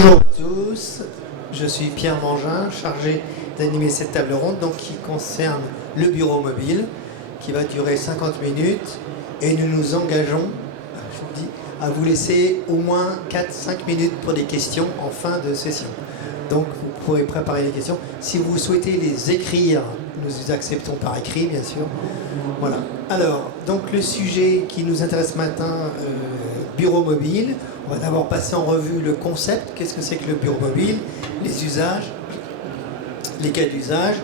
Bonjour à tous, je suis Pierre Mangin, chargé d'animer cette table ronde donc, qui concerne le bureau mobile, qui va durer 50 minutes et nous nous engageons, je vous dis, à vous laisser au moins 4-5 minutes pour des questions en fin de session. Donc vous pourrez préparer les questions. Si vous souhaitez les écrire, nous les acceptons par écrit bien sûr. Voilà. Alors, donc le sujet qui nous intéresse ce matin, bureau mobile. On va d'abord passer en revue le concept, qu'est-ce que c'est que le bureau mobile, les usages, les cas d'usage.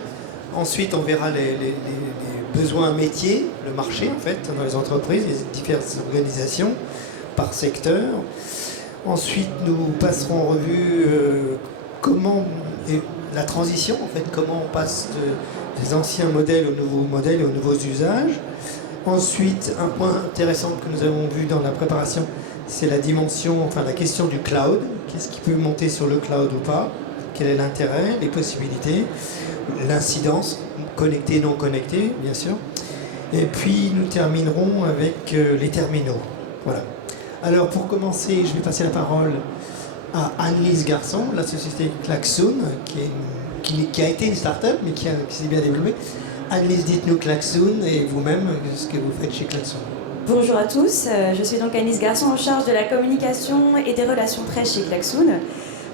Ensuite, on verra les besoins métiers, le marché en fait, dans les entreprises, les diverses organisations par secteur. Ensuite, nous passerons en revue comment la transition, en fait, comment on passe des anciens modèles aux nouveaux modèles et aux nouveaux usages. Ensuite, un point intéressant que nous avons vu dans la préparation, c'est la dimension, enfin la question du cloud. Qu'est-ce qui peut monter sur le cloud ou pas? Quel est l'intérêt, les possibilités, l'incidence, connecté, non connecté, bien sûr. Et puis nous terminerons avec les terminaux. Voilà. Alors pour commencer, je vais passer la parole à Anne-Lise Garçon, la société Klaxoon, qui a été une start-up, mais qui s'est bien développée. Anne-Lise, dites-nous Klaxoon et vous-même, ce que vous faites chez Klaxoon. Bonjour à tous, je suis donc Anne-Lise Garçon en charge de la communication et des relations presse chez Klaxoon.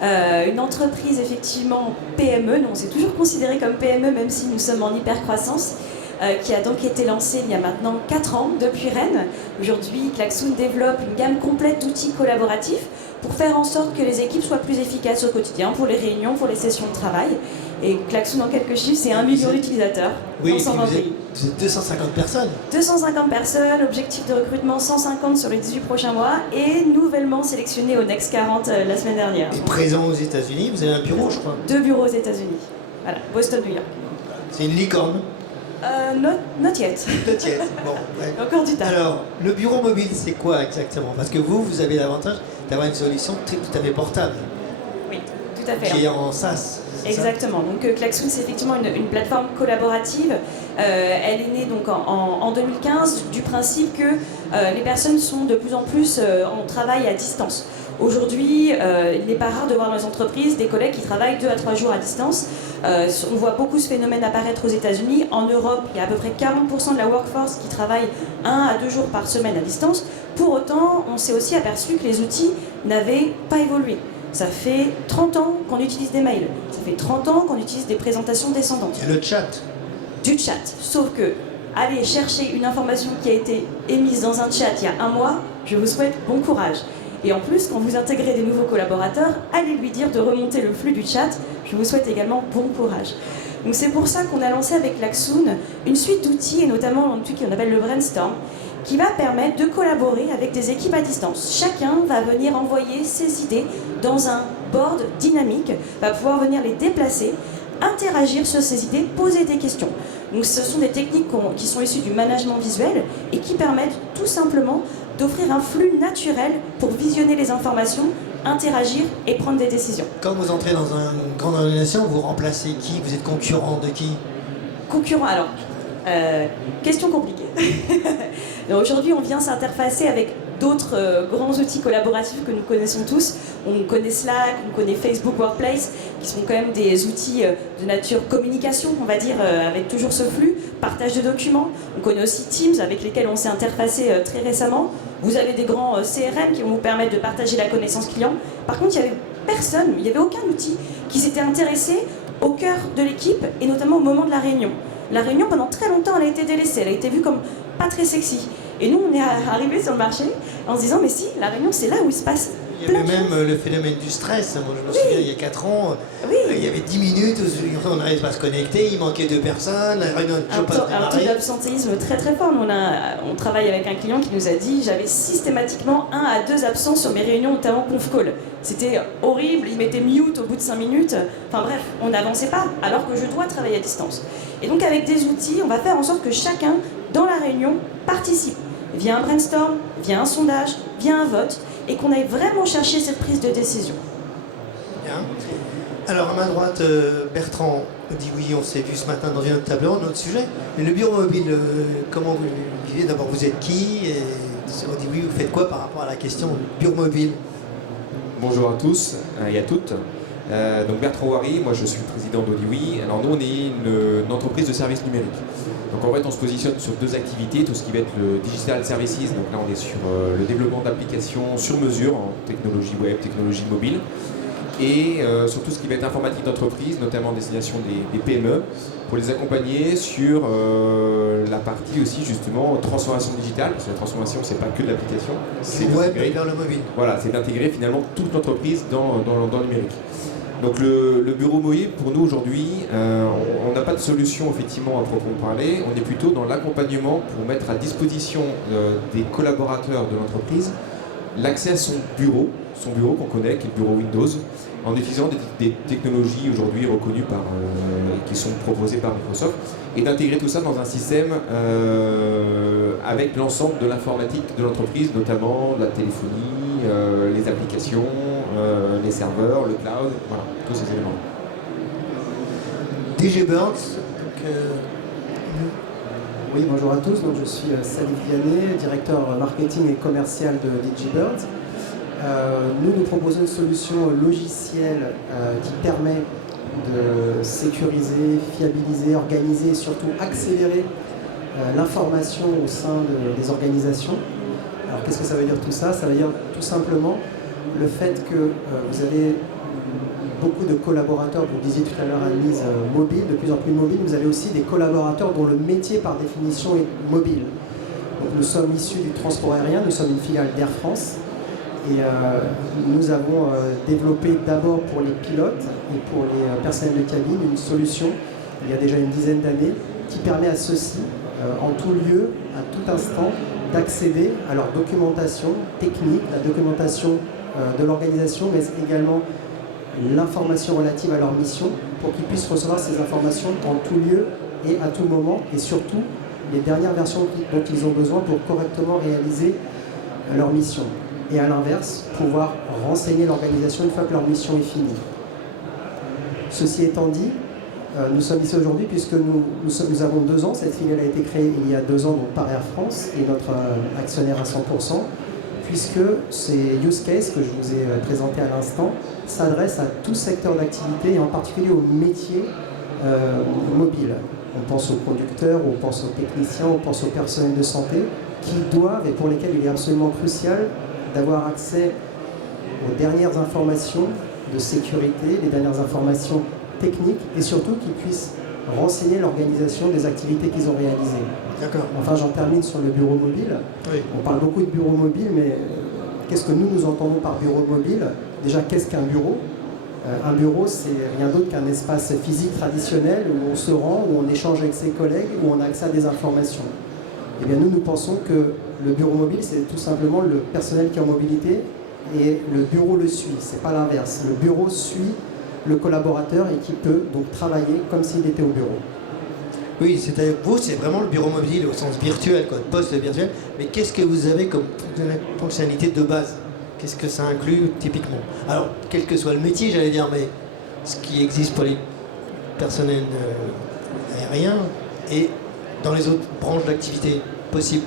Une entreprise effectivement PME, nous on s'est toujours considéré comme PME même si nous sommes en hyper-croissance, qui a donc été lancée il y a maintenant 4 ans depuis Rennes. Aujourd'hui, Klaxoon développe une gamme complète d'outils collaboratifs pour faire en sorte que les équipes soient plus efficaces au quotidien, pour les réunions, pour les sessions de travail. Et Klaxoon, en quelques chiffres, c'est 1 million d'utilisateurs dans 120 pays. Vous êtes 250 personnes. 250 personnes, objectif de recrutement 150 sur les 18 prochains mois et nouvellement sélectionné au Next 40 la semaine dernière. Et présent aux États-Unis, vous avez un bureau, je crois. 2 bureaux aux États-Unis. Voilà, Boston, New York. C'est une licorne. Not yet. Not yet. Bon, ouais. Encore du temps. Alors, le bureau mobile, c'est quoi exactement? Parce que vous avez l'avantage d'avoir une solution tout à fait portable. Oui, tout à fait. Qui est en SaaS. Exactement. Donc Klaxoon, c'est effectivement une plateforme collaborative. Elle est née donc en 2015 du principe que les personnes sont de plus en plus en travail à distance. Aujourd'hui, il n'est pas rare de voir dans les entreprises des collègues qui travaillent 2 à 3 jours à distance. On voit beaucoup ce phénomène apparaître aux États-Unis. En Europe, il y a à peu près 40% de la workforce qui travaille 1 à 2 jours par semaine à distance. Pour autant, on s'est aussi aperçu que les outils n'avaient pas évolué. Ça fait 30 ans qu'on utilise des mails. Ça fait 30 ans qu'on utilise des présentations descendantes. Il y a le chat. Du chat. Sauf que, aller chercher une information qui a été émise dans un chat il y a 1 mois, je vous souhaite bon courage. Et en plus, quand vous intégrez des nouveaux collaborateurs, allez lui dire de remonter le flux du chat. Je vous souhaite également bon courage. Donc c'est pour ça qu'on a lancé avec Klaxoon une suite d'outils, et notamment un outil qu'on appelle le Brainstorm, qui va permettre de collaborer avec des équipes à distance. Chacun va venir envoyer ses idées dans un board dynamique, va pouvoir venir les déplacer, interagir sur ces idées, poser des questions. Donc ce sont des techniques qui sont issues du management visuel et qui permettent tout simplement d'offrir un flux naturel pour visionner les informations, interagir et prendre des décisions. Quand vous entrez dans une grande organisation, vous remplacez qui? Vous êtes concurrent de qui? Concurrent, alors, question compliquée. Aujourd'hui, on vient s'interfacer avec d'autres grands outils collaboratifs que nous connaissons tous. On connaît Slack, on connaît Facebook Workplace, qui sont quand même des outils de nature communication, on va dire, avec toujours ce flux, partage de documents. On connaît aussi Teams, avec lesquels on s'est interfacé très récemment. Vous avez des grands CRM qui vont vous permettre de partager la connaissance client. Par contre, il n'y avait personne, il n'y avait aucun outil qui s'était intéressé au cœur de l'équipe, et notamment au moment de la réunion. La réunion, pendant très longtemps, elle a été délaissée, elle a été vue comme pas très sexy. Et nous, on est arrivés sur le marché en se disant, mais si, la réunion, c'est là où il se passe. Il y avait même le phénomène du stress. Moi, je me souviens, il y a 4 ans, il y avait 10 minutes où on n'arrivait pas à se connecter, il manquait 2 personnes, la réunion n'a toujours pas démarré. Un taux d'absentéisme très très fort. On travaille avec un client qui nous a dit, j'avais systématiquement 1 à 2 absents sur mes réunions, notamment conf call. C'était horrible, il mettait mute au bout de 5 minutes. Enfin bref, on n'avançait pas, alors que je dois travailler à distance. Et donc avec des outils, on va faire en sorte que chacun, dans la réunion, participe. Via un brainstorm, via un sondage, via un vote, et qu'on aille vraiment chercher cette prise de décision. Bien. Alors à ma droite, Bertrand dit oui, on s'est vu ce matin dans une autre table ronde, notre sujet. Mais le bureau mobile, comment vous le vivez? D'abord, vous êtes qui? Et on dit oui, vous faites quoi par rapport à la question du bureau mobile? Bonjour à tous et à toutes. Donc Bertrand Wary, moi je suis le président d'Audiwi. Alors nous on est une entreprise de services numériques. Donc en fait on se positionne sur deux activités, tout ce qui va être le digital services, donc là on est sur le développement d'applications sur mesure en technologie web, technologie mobile, et sur tout ce qui va être informatique d'entreprise, notamment en destination des PME, pour les accompagner sur la partie aussi justement transformation digitale, parce que la transformation c'est pas que de l'application, c'est web et vers le mobile. voilà, c'est d'intégrer finalement toute l'entreprise dans le numérique. Donc le bureau mobile, pour nous aujourd'hui, on n'a pas de solution effectivement à proprement parler, on est plutôt dans l'accompagnement pour mettre à disposition des collaborateurs de l'entreprise l'accès à son bureau qu'on connaît, qui est le bureau Windows, en utilisant des technologies aujourd'hui reconnues qui sont proposées par Microsoft, et d'intégrer tout ça dans un système avec l'ensemble de l'informatique de l'entreprise, notamment la téléphonie, les applications, les serveurs, le cloud, voilà, tous ces éléments. DG Burns, Oui, bonjour à tous. Donc, je suis Salif Vianney, directeur marketing et commercial de DigiBird. Nous proposons une solution logicielle qui permet de sécuriser, fiabiliser, organiser et surtout accélérer l'information au sein des organisations. Alors qu'est-ce que ça veut dire tout ça? Ça veut dire tout simplement le fait que vous avez beaucoup de collaborateurs, vous disiez tout à l'heure Anne-Lise, mobiles, de plus en plus mobiles. Vous avez aussi des collaborateurs dont le métier par définition est mobile. Donc, nous sommes issus du transport aérien, nous sommes une filiale d'Air France. Et nous avons développé d'abord pour les pilotes et pour les personnels de cabine une solution, il y a déjà une dizaine d'années, qui permet à ceux-ci, en tout lieu, à tout instant, d'accéder à leur documentation technique, la documentation de l'organisation, mais également l'information relative à leur mission, pour qu'ils puissent recevoir ces informations en tout lieu et à tout moment, et surtout les dernières versions dont ils ont besoin pour correctement réaliser leur mission. Et à l'inverse, pouvoir renseigner l'organisation une fois que leur mission est finie. Ceci étant dit, nous sommes ici aujourd'hui puisque nous avons 2 ans. Cette filiale a été créée il y a 2 ans donc par Air France et notre actionnaire à 100%, puisque ces use cases que je vous ai présentés à l'instant s'adressent à tout secteur d'activité et en particulier aux métiers mobiles. On pense aux conducteurs, on pense aux techniciens, on pense aux personnels de santé qui doivent et pour lesquels il est absolument crucial d'avoir accès aux dernières informations de sécurité, les dernières informations techniques et surtout qu'ils puissent renseigner l'organisation des activités qu'ils ont réalisées. D'accord. Enfin, j'en termine sur le bureau mobile. Oui. On parle beaucoup de bureau mobile, mais qu'est-ce que nous entendons par bureau mobile? Déjà, qu'est-ce qu'un bureau? Un bureau, c'est rien d'autre qu'un espace physique traditionnel où on se rend, où on échange avec ses collègues, où on a accès à des informations. Eh bien, nous pensons que le bureau mobile, c'est tout simplement le personnel qui est en mobilité et le bureau le suit. C'est pas l'inverse. Le bureau suit le collaborateur et qui peut donc travailler comme s'il était au bureau. Oui, c'est-à-dire que vous, c'est vraiment le bureau mobile au sens virtuel, quoi, poste virtuel. Mais qu'est-ce que vous avez comme fonctionnalité de base? Qu'est-ce que ça inclut typiquement? Alors, quel que soit le métier, j'allais dire, mais ce qui existe pour les personnels aériens et dans les autres branches d'activité possibles.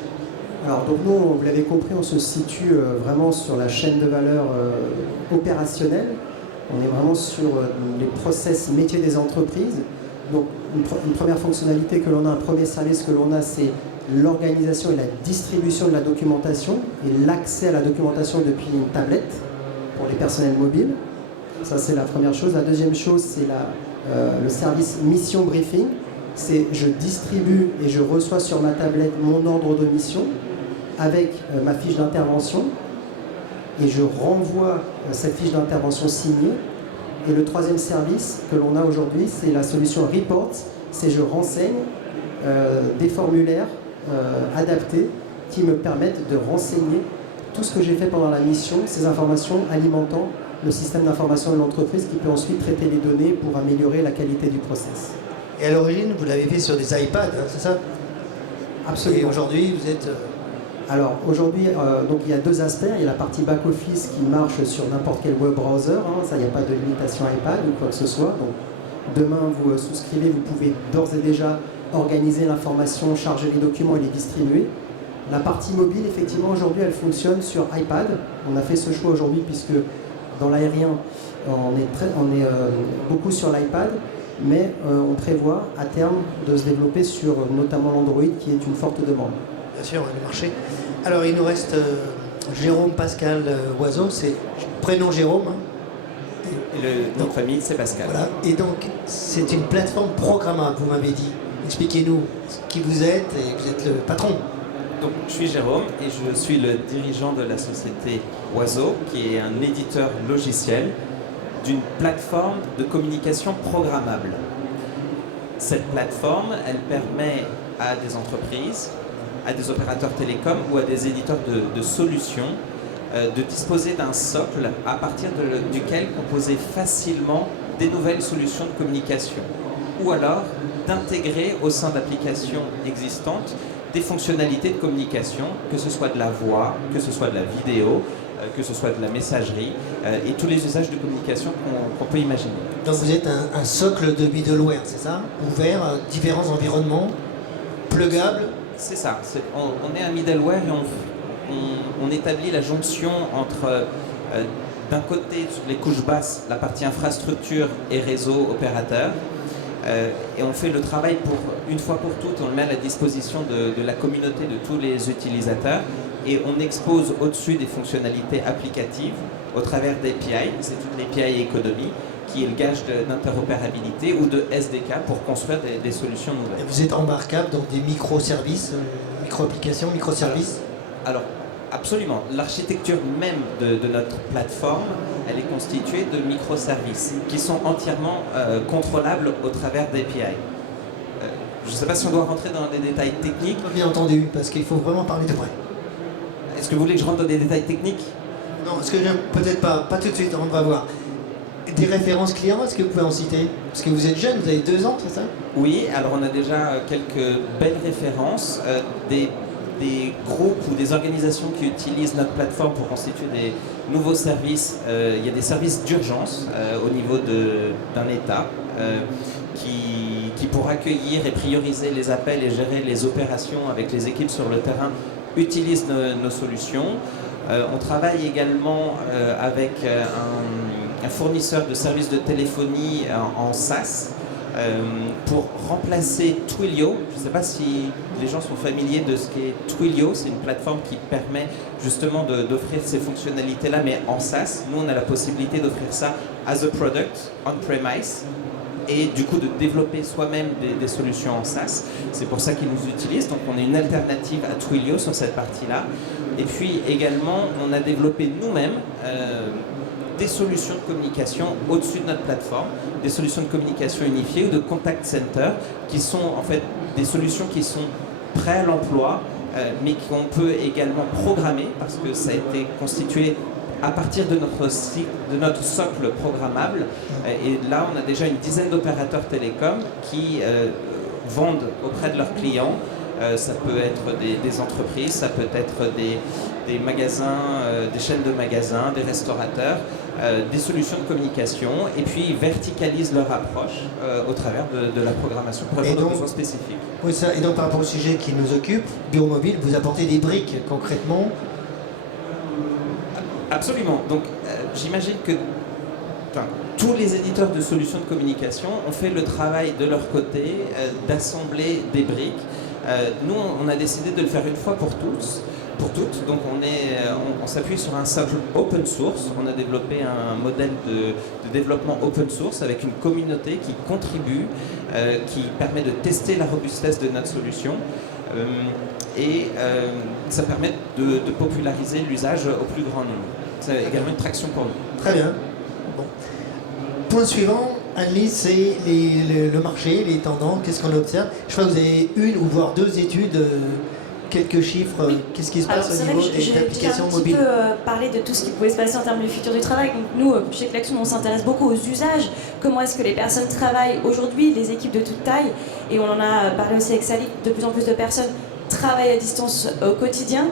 Alors, donc nous, vous l'avez compris, on se situe vraiment sur la chaîne de valeur opérationnelle. On est vraiment sur les process métiers des entreprises. Donc, une première fonctionnalité que l'on a, un premier service que l'on a, c'est l'organisation et la distribution de la documentation et l'accès à la documentation depuis une tablette pour les personnels mobiles. Ça, c'est la première chose. La deuxième chose, c'est le service mission briefing. C'est je distribue et je reçois sur ma tablette mon ordre de mission avec ma fiche d'intervention et je renvoie cette fiche d'intervention signée. Et le troisième service que l'on a aujourd'hui, c'est la solution Reports. C'est je renseigne des formulaires adaptés qui me permettent de renseigner tout ce que j'ai fait pendant la mission, ces informations alimentant le système d'information de l'entreprise qui peut ensuite traiter les données pour améliorer la qualité du process. Et à l'origine, vous l'avez fait sur des iPads, hein, c'est ça? Absolument. Et aujourd'hui, vous êtes... Alors aujourd'hui, donc il y a 2 aspects. Il y a la partie back-office qui marche sur n'importe quel web browser. Ça, il n'y a pas de limitation iPad ou quoi que ce soit. Donc, demain, vous souscrivez, vous pouvez d'ores et déjà organiser l'information, charger les documents et les distribuer. La partie mobile, effectivement, aujourd'hui, elle fonctionne sur iPad. On a fait ce choix aujourd'hui puisque Dans l'aérien, on est beaucoup sur l'iPad, mais on prévoit à terme de se développer sur notamment l'Android qui est une forte demande. Bien sûr, le marché. Alors il nous reste Jérôme Pascal Oiseau, c'est prénom Jérôme. Hein. Et le nom de famille, c'est Pascal. Voilà. Et donc c'est une plateforme programmable, vous m'avez dit. Expliquez-nous qui vous êtes et vous êtes le patron. Donc, je suis Jérôme et je suis le dirigeant de la société Oiseau, qui est un éditeur logiciel d'une plateforme de communication programmable. Cette plateforme, elle permet à des entreprises, à des opérateurs télécoms ou à des éditeurs de solutions de disposer d'un socle à partir duquel composer facilement des nouvelles solutions de communication, ou alors d'intégrer au sein d'applications existantes des fonctionnalités de communication, que ce soit de la voix, que ce soit de la vidéo, que ce soit de la messagerie, et tous les usages de communication qu'on peut imaginer. Donc vous êtes un socle de middleware, c'est ça? Ouvert à différents environnements, pluggables. C'est ça, on est un middleware et on établit la jonction entre d'un côté les couches basses, la partie infrastructure et réseau opérateur, et on fait le travail pour une fois pour toutes, on le met à la disposition de la communauté, de tous les utilisateurs, et on expose au-dessus des fonctionnalités applicatives au travers d'API, c'est toute l'API économie, qui est le gage d'interopérabilité ou de SDK pour construire des solutions nouvelles. Et vous êtes embarquable dans des microservices, micro-applications, microservices? Alors, absolument. L'architecture même de notre plateforme, elle est constituée de microservices qui sont entièrement contrôlables au travers d'API. Je ne sais pas si on doit rentrer dans des détails techniques. Bien entendu, parce qu'il faut vraiment parler de près. Est-ce que vous voulez que je rentre dans des détails techniques? Non, est-ce que peut-être pas tout de suite, on va voir. Des références clients, est-ce que vous pouvez en citer? Parce que vous êtes jeune, vous avez 2 ans, c'est ça? Oui, alors on a déjà quelques belles références, des groupes ou des organisations qui utilisent notre plateforme pour constituer des nouveaux services. Il y a des services d'urgence au niveau d'un État qui, pour accueillir et prioriser les appels et gérer les opérations avec les équipes sur le terrain, utilisent nos solutions. On travaille également avec un fournisseur de services de téléphonie en SaaS pour remplacer Twilio. Je ne sais pas si les gens sont familiers de ce qu'est Twilio. C'est une plateforme qui permet justement d'offrir ces fonctionnalités-là, mais en SaaS. Nous, on a la possibilité d'offrir ça as a product, on-premise, et du coup de développer soi-même des solutions en SaaS. C'est pour ça qu'ils nous utilisent. Donc on est une alternative à Twilio sur cette partie-là. Et puis également, on a développé nous-mêmes des solutions de communication au-dessus de notre plateforme, des solutions de communication unifiées ou de contact center, qui sont en fait des solutions qui sont prêtes à l'emploi, mais qu'on peut également programmer, parce que ça a été constitué à partir de notre socle programmable. Et là, on a déjà une dizaine d'opérateurs télécoms qui vendent auprès de leurs clients. Ça peut être des entreprises, ça peut être des magasins, des chaînes de magasins, des restaurateurs, des solutions de communication, et puis ils verticalisent leur approche au travers de la programmation pour répondre aux besoins spécifiques. Oui, ça. Et donc par rapport au sujet qui nous occupe, Bureau Mobile, vous apportez des briques concrètement? Absolument. Donc j'imagine que tous les éditeurs de solutions de communication ont fait le travail de leur côté d'assembler des briques. Nous, on a décidé de le faire une fois pour toutes. Donc on s'appuie sur un socle open source. On a développé un modèle de développement open source avec une communauté qui contribue, qui permet de tester la robustesse de notre solution. Et ça permet de populariser l'usage au plus grand nombre. C'est également une traction pour nous. Très bien. Bon. Point suivant, Anne-Lise, c'est le marché, les tendances, qu'est-ce qu'on observe? Je crois que vous avez une ou voire 2 études, quelques chiffres, oui. Qu'est-ce qui se Alors, passe au niveau des applications mobiles? Je vais un petit peu parler de tout ce qui pouvait se passer en termes du futur du travail. Donc nous, chez Klaxon, on s'intéresse beaucoup aux usages. Comment est-ce que les personnes travaillent aujourd'hui, les équipes de toute taille, et on en a parlé aussi avec Sally, de plus en plus de personnes travaillent à distance au quotidien.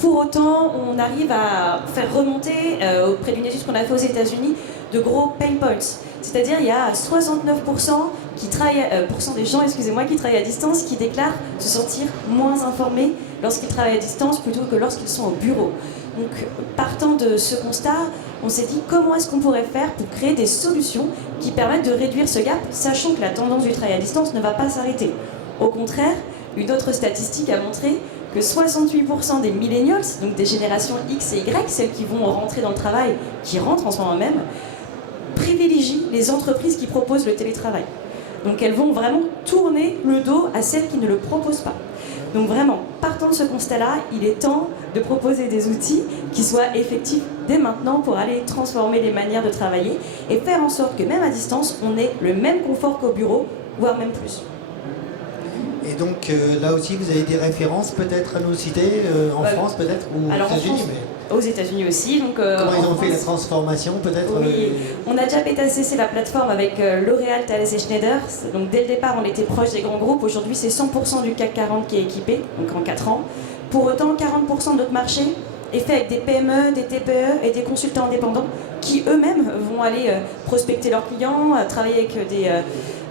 Pour autant, on arrive à faire remonter, auprès d'une étude qu'on a fait aux États-Unis, de gros pain points. C'est-à-dire, il y a 69% des gens qui travaillent à distance qui déclarent se sentir moins informés lorsqu'ils travaillent à distance plutôt que lorsqu'ils sont au bureau. Donc, partant de ce constat, on s'est dit comment est-ce qu'on pourrait faire pour créer des solutions qui permettent de réduire ce gap, sachant que la tendance du travail à distance ne va pas s'arrêter. Au contraire, une autre statistique a montré que 68% des millennials, donc des générations X et Y, celles qui vont rentrer dans le travail, qui rentrent en ce moment même, privilégient les entreprises qui proposent le télétravail. Donc elles vont vraiment tourner le dos à celles qui ne le proposent pas. Donc vraiment, partant de ce constat-là, il est temps de proposer des outils qui soient effectifs dès maintenant pour aller transformer les manières de travailler et faire en sorte que même à distance, on ait le même confort qu'au bureau, voire même plus. Et donc là aussi, vous avez des références peut-être à nous citer, en France peut-être, ou Alors aux États-Unis, aux États-Unis aussi. Donc, comment ils ont fait la France, transformation peut-être oui, on a déjà bêta-testé la plateforme avec L'Oréal, Thales et Schneider. Donc dès le départ, on était proche des grands groupes. Aujourd'hui, c'est 100% du CAC 40 qui est équipé, donc en 4 ans. Pour autant, 40% de notre marché est fait avec des PME, des TPE et des consultants indépendants qui eux-mêmes vont aller prospecter leurs clients, travailler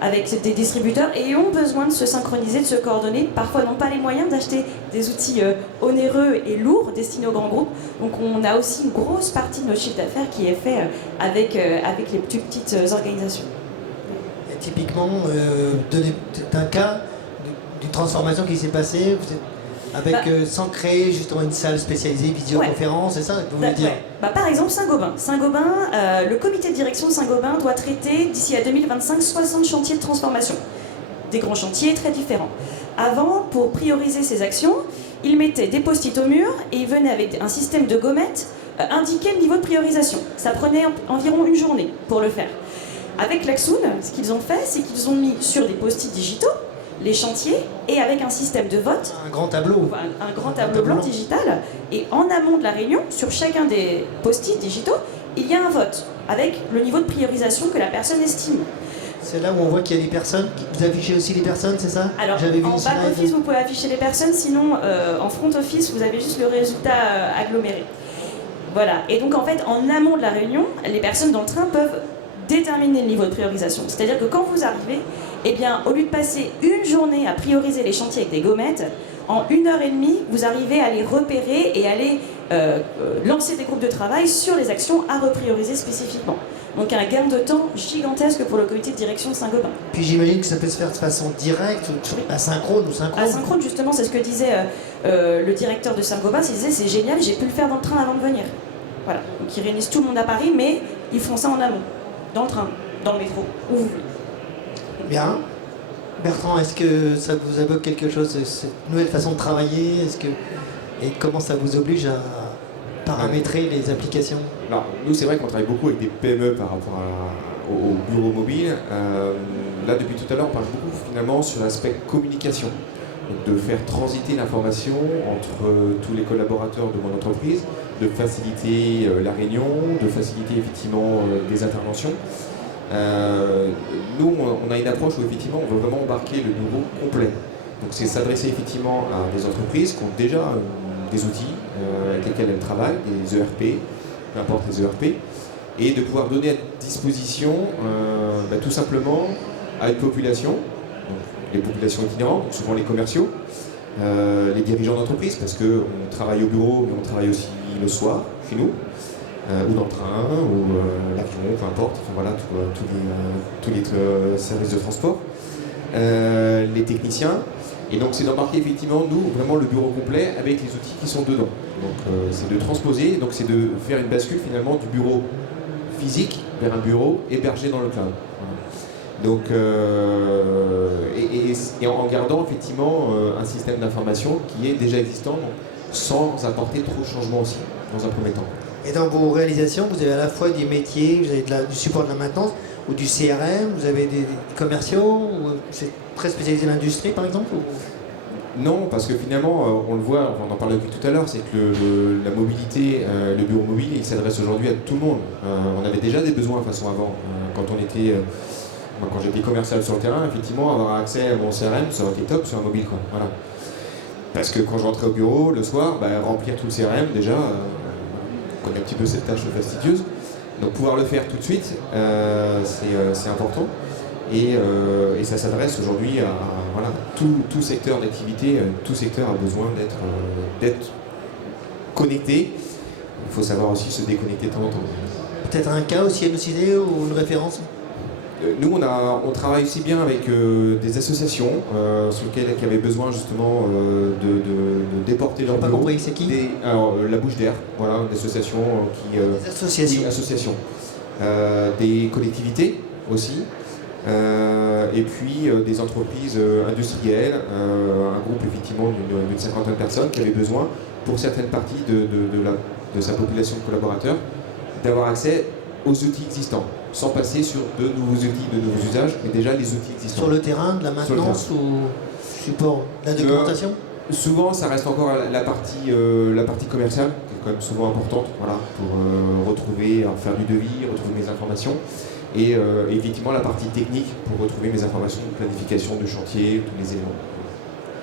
avec des distributeurs et ont besoin de se synchroniser, de se coordonner. Parfois n'ont pas les moyens d'acheter des outils onéreux et lourds destinés aux grands groupes. Donc on a aussi une grosse partie de notre chiffre d'affaires qui est fait avec les plus petites organisations. Et typiquement, donnez un cas d'une transformation qui s'est passée avec, sans créer justement une salle spécialisée, visioconférence, c'est ça que vous voulez dire? Par exemple, Saint-Gobain. Saint-Gobain, le comité de direction de Saint-Gobain doit traiter d'ici à 2025 60 chantiers de transformation. Des grands chantiers très différents. Avant, pour prioriser ses actions, il mettait des post-it au mur et il venait avec un système de gommettes indiquer le niveau de priorisation. Ça prenait environ une journée pour le faire. Avec l'Axoon, ce qu'ils ont fait, c'est qu'ils ont mis sur des post-it digitaux les chantiers et avec un système de vote. Un grand tableau. Un grand tableau blanc digital. Et en amont de la réunion, sur chacun des post-it digitaux, il y a un vote avec le niveau de priorisation que la personne estime. C'est là où on voit qu'il y a des personnes. Vous affichez aussi les personnes, c'est ça? Alors, en back-office, vous pouvez afficher les personnes, sinon, en front-office, vous avez juste le résultat aggloméré. Voilà. Et donc, en fait, en amont de la réunion, les personnes dans le train peuvent déterminer le niveau de priorisation. C'est-à-dire que quand vous arrivez, eh bien, au lieu de passer une journée à prioriser les chantiers avec des gommettes, en 1h30, vous arrivez à les repérer et à aller lancer des groupes de travail sur les actions à reprioriser spécifiquement. Donc un gain de temps gigantesque pour le comité de direction de Saint-Gobain. Puis j'imagine que ça peut se faire de façon directe, ou asynchrone ou synchrone. Asynchrone, justement, c'est ce que disait le directeur de Saint-Gobain. Il disait, c'est génial, j'ai pu le faire dans le train avant de venir. Voilà. Donc ils réunissent tout le monde à Paris, mais ils font ça en amont, dans le train, dans le métro, où vous voulez. Bien. Bertrand, est-ce que ça vous évoque quelque chose, cette nouvelle façon de travailler? Et comment ça vous oblige à paramétrer les applications? Alors, nous, c'est vrai qu'on travaille beaucoup avec des PME par rapport au bureau mobile. Là, depuis tout à l'heure, on parle beaucoup finalement sur l'aspect communication. Donc, de faire transiter l'information entre tous les collaborateurs de mon entreprise, de faciliter la réunion, de faciliter effectivement des interventions. Nous, on a une approche où effectivement on veut vraiment embarquer le bureau complet. Donc c'est s'adresser effectivement à des entreprises qui ont déjà des outils avec lesquels elles travaillent, des ERP, peu importe les ERP, et de pouvoir donner à disposition tout simplement à une population, donc les populations itinérantes, donc souvent les commerciaux, les dirigeants d'entreprise, parce qu'on travaille au bureau mais on travaille aussi le soir chez nous. Ou dans le train, ou l'avion, peu importe, enfin, voilà, tous les services de transport, les techniciens. Et donc c'est d'embarquer effectivement, nous, vraiment le bureau complet avec les outils qui sont dedans. Donc c'est de transposer, donc c'est de faire une bascule finalement du bureau physique vers un bureau hébergé dans le cloud. Voilà. Donc, et en gardant effectivement un système d'information qui est déjà existant, donc, sans apporter trop de changements aussi, dans un premier temps. Et dans vos réalisations, vous avez à la fois des métiers, vous avez du support de la maintenance, ou du CRM, vous avez des commerciaux, ou c'est très spécialisé dans l'industrie par exemple ou... Non, parce que finalement, on le voit, on en parlait depuis tout à l'heure, c'est que la mobilité, le bureau mobile, il s'adresse aujourd'hui à tout le monde. On avait déjà des besoins de façon avant. Quand j'étais commercial sur le terrain, effectivement, avoir accès à mon CRM, ça aurait été top sur un mobile, quoi. Voilà. Parce que quand je rentrais au bureau le soir, remplir tout le CRM, déjà, on connaît un petit peu cette tâche fastidieuse. Donc pouvoir le faire tout de suite, c'est important. Et ça s'adresse aujourd'hui à voilà, tout secteur d'activité, tout secteur a besoin d'être connecté. Il faut savoir aussi se déconnecter de temps en temps. peut-être un cas aussi élucidé ou une référence? Nous, on travaille aussi bien avec des associations qui avaient besoin justement de déporter leur J'ai pas bureau. compris, c'est qui? Alors, la Bouche d'Air, voilà, une association qui... Des associations. Oui, associations. Des collectivités aussi. Et puis des entreprises industrielles, un groupe effectivement d'une cinquantaine de personnes qui avaient besoin, pour certaines parties de sa population de collaborateurs, d'avoir accès aux outils existants, sans passer sur de nouveaux outils, de nouveaux usages, mais déjà les outils existants. Sur le terrain, de la maintenance ou support, de la documentation? Souvent, ça reste encore la partie commerciale, qui est quand même souvent importante, voilà, pour retrouver, faire du devis, retrouver mes informations. Et effectivement, la partie technique pour retrouver mes informations de planification de chantier, tous les éléments.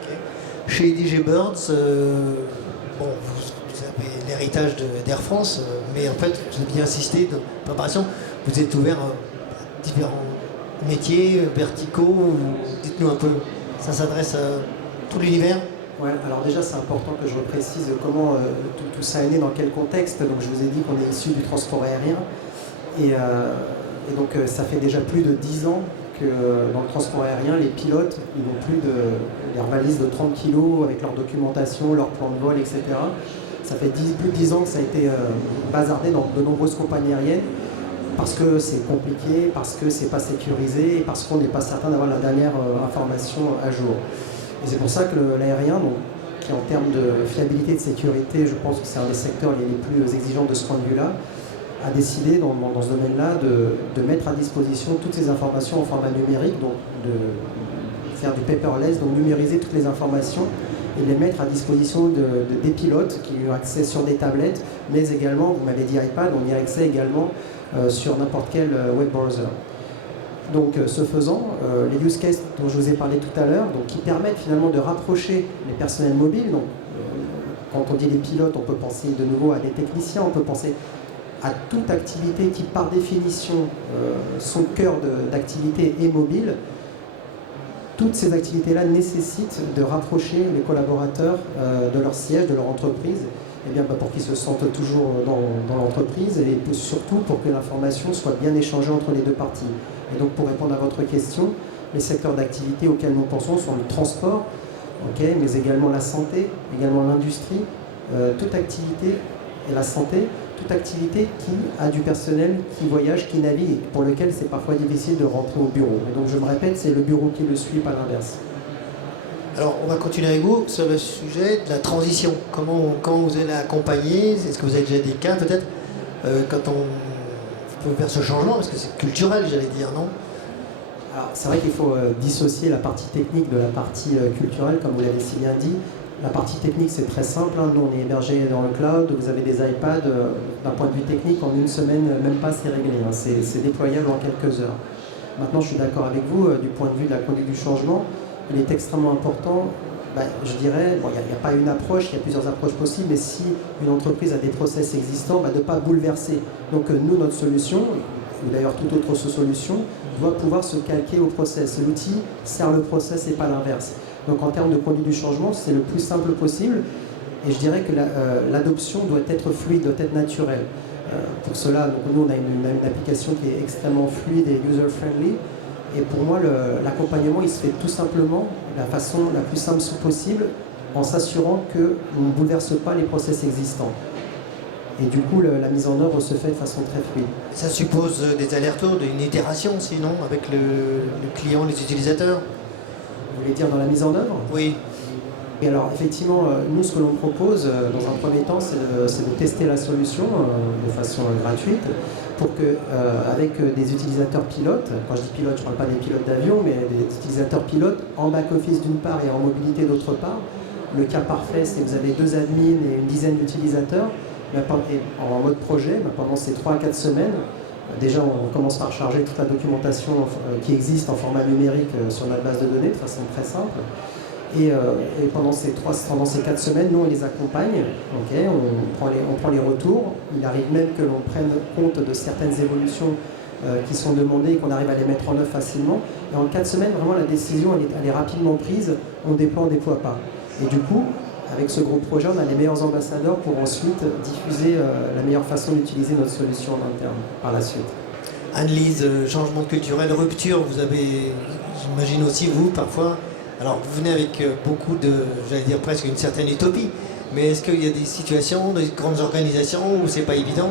Okay. Chez DigiBirds, bon, vous avez l'héritage d'Air France, mais en fait, vous avez bien insisté dans la préparation, vous êtes ouvert à différents métiers verticaux. Dites-nous un peu, ça s'adresse à tout l'univers? Ouais, alors déjà c'est important que je reprécise comment tout ça est né, dans quel contexte. Donc je vous ai dit qu'on est issu du transport aérien et donc ça fait déjà plus de 10 ans que dans le transport aérien, les pilotes ils n'ont plus leurs valises de 30 kg avec leur documentation, leur plan de vol, etc. Ça fait plus de 10 ans que ça a été bazardé dans de nombreuses compagnies aériennes parce que c'est compliqué, parce que c'est pas sécurisé et parce qu'on n'est pas certain d'avoir la dernière information à jour. Et c'est pour ça que l'aérien, qui en termes de fiabilité et de sécurité, je pense que c'est un des secteurs les plus exigeants de ce point de vue-là, a décidé dans ce domaine-là de mettre à disposition toutes ces informations en format numérique, donc de faire du paperless, donc numériser toutes les informations et les mettre à disposition des pilotes qui ont accès sur des tablettes, mais également, vous m'avez dit iPad, on y a accès également sur n'importe quel web browser. Donc ce faisant, les use cases dont je vous ai parlé tout à l'heure, qui permettent finalement de rapprocher les personnels mobiles, donc quand on dit les pilotes, on peut penser de nouveau à des techniciens, on peut penser à toute activité qui par définition, son cœur d'activité est mobile. Toutes ces activités-là nécessitent de rapprocher les collaborateurs de leur siège, de leur entreprise, et bien, pour qu'ils se sentent toujours dans l'entreprise et surtout pour que l'information soit bien échangée entre les deux parties. Et donc pour répondre à votre question, les secteurs d'activité auxquels nous pensons sont le transport, mais également la santé, également l'industrie, toute activité, et la santé, toute activité qui a du personnel, qui voyage, qui navigue, et pour lequel c'est parfois difficile de rentrer au bureau. Et donc je me répète, c'est le bureau qui le suit, pas l'inverse. Alors on va continuer avec vous sur le sujet de la transition. Comment vous allez accompagner? Est-ce que vous avez déjà des cas peut-être quand on peut faire ce changement? Parce que c'est culturel, j'allais dire, non? Alors c'est vrai qu'il faut dissocier la partie technique de la partie culturelle, comme vous l'avez si bien dit. La partie technique, c'est très simple. Nous, on est hébergé dans le cloud. Vous avez des iPads. D'un point de vue technique, en une semaine, même pas, c'est réglé. C'est déployable en quelques heures. Maintenant, je suis d'accord avec vous, du point de vue de la conduite du changement, il est extrêmement important. Je dirais, il n'y a pas une approche, il y a plusieurs approches possibles, mais si une entreprise a des process existants, de ne pas bouleverser. Donc nous, notre solution, ou d'ailleurs toute autre solution, doit pouvoir se calquer au process. L'outil sert le process et pas l'inverse. Donc en termes de conduite du changement, c'est le plus simple possible. Et je dirais que l'adoption doit être fluide, doit être naturelle. Pour cela, donc, nous, on a une application qui est extrêmement fluide et user-friendly. Et pour moi, l'accompagnement, il se fait tout simplement de la façon la plus simple possible, en s'assurant qu'on ne bouleverse pas les process existants. Et du coup, la mise en œuvre se fait de façon très fluide. Ça suppose des allers-retours, une itération sinon, avec le client, les utilisateurs? Vous voulez dire dans la mise en œuvre? Oui. Et alors, effectivement, nous, ce que l'on propose, dans un premier temps, c'est de tester la solution de façon gratuite, pour que, avec des utilisateurs pilotes, quand je dis pilotes, je ne parle pas des pilotes d'avion, mais des utilisateurs pilotes, en back-office d'une part et en mobilité d'autre part. Le cas parfait, c'est que vous avez 2 admins et une dizaine d'utilisateurs, en mode projet, pendant ces 3 à 4 semaines. Déjà, on commence par charger toute la documentation qui existe en format numérique sur notre base de données, de façon très simple. Et pendant ces 4 semaines, nous, on les accompagne, on prend les retours. Il arrive même que l'on prenne compte de certaines évolutions qui sont demandées et qu'on arrive à les mettre en œuvre facilement. Et en 4 semaines, vraiment, la décision, elle est rapidement prise, on déploie pas. Et du coup, avec ce gros projet, on a les meilleurs ambassadeurs pour ensuite diffuser la meilleure façon d'utiliser notre solution en interne par la suite. Anne-Lise, changement culturel, rupture, vous avez, j'imagine aussi vous, parfois, alors vous venez avec beaucoup de, j'allais dire presque une certaine utopie, mais est-ce qu'il y a des situations, des grandes organisations où c'est pas évident,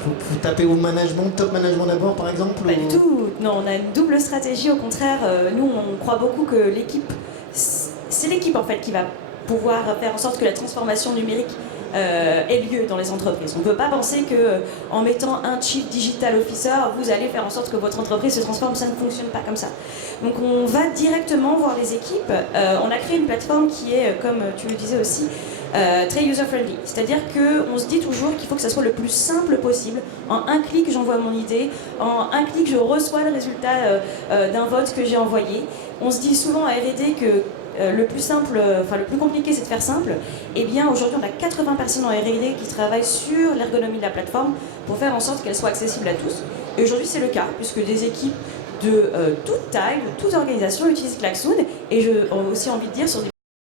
faut taper au management, top management d'abord par exemple Pas du tout. Non, on a une double stratégie. Au contraire, nous, on croit beaucoup que l'équipe, c'est l'équipe en fait qui va pouvoir faire en sorte que la transformation numérique ait lieu dans les entreprises. On ne peut pas penser que en mettant un Chief Digital Officer, vous allez faire en sorte que votre entreprise se transforme. Ça ne fonctionne pas comme ça. Donc on va directement voir les équipes. On a créé une plateforme qui est, comme tu le disais aussi, très user-friendly. C'est-à-dire qu'on se dit toujours qu'il faut que ça soit le plus simple possible. En un clic, j'envoie mon idée. En un clic, je reçois le résultat d'un vote que j'ai envoyé. On se dit souvent à R&D que le plus simple, le plus compliqué, c'est de faire simple. Eh bien, aujourd'hui, on a 80 personnes en R&D qui travaillent sur l'ergonomie de la plateforme pour faire en sorte qu'elle soit accessible à tous. Et aujourd'hui, c'est le cas, puisque des équipes de toute taille, de toute organisation utilisent Klaxoon. Et j'ai aussi envie de dire sur des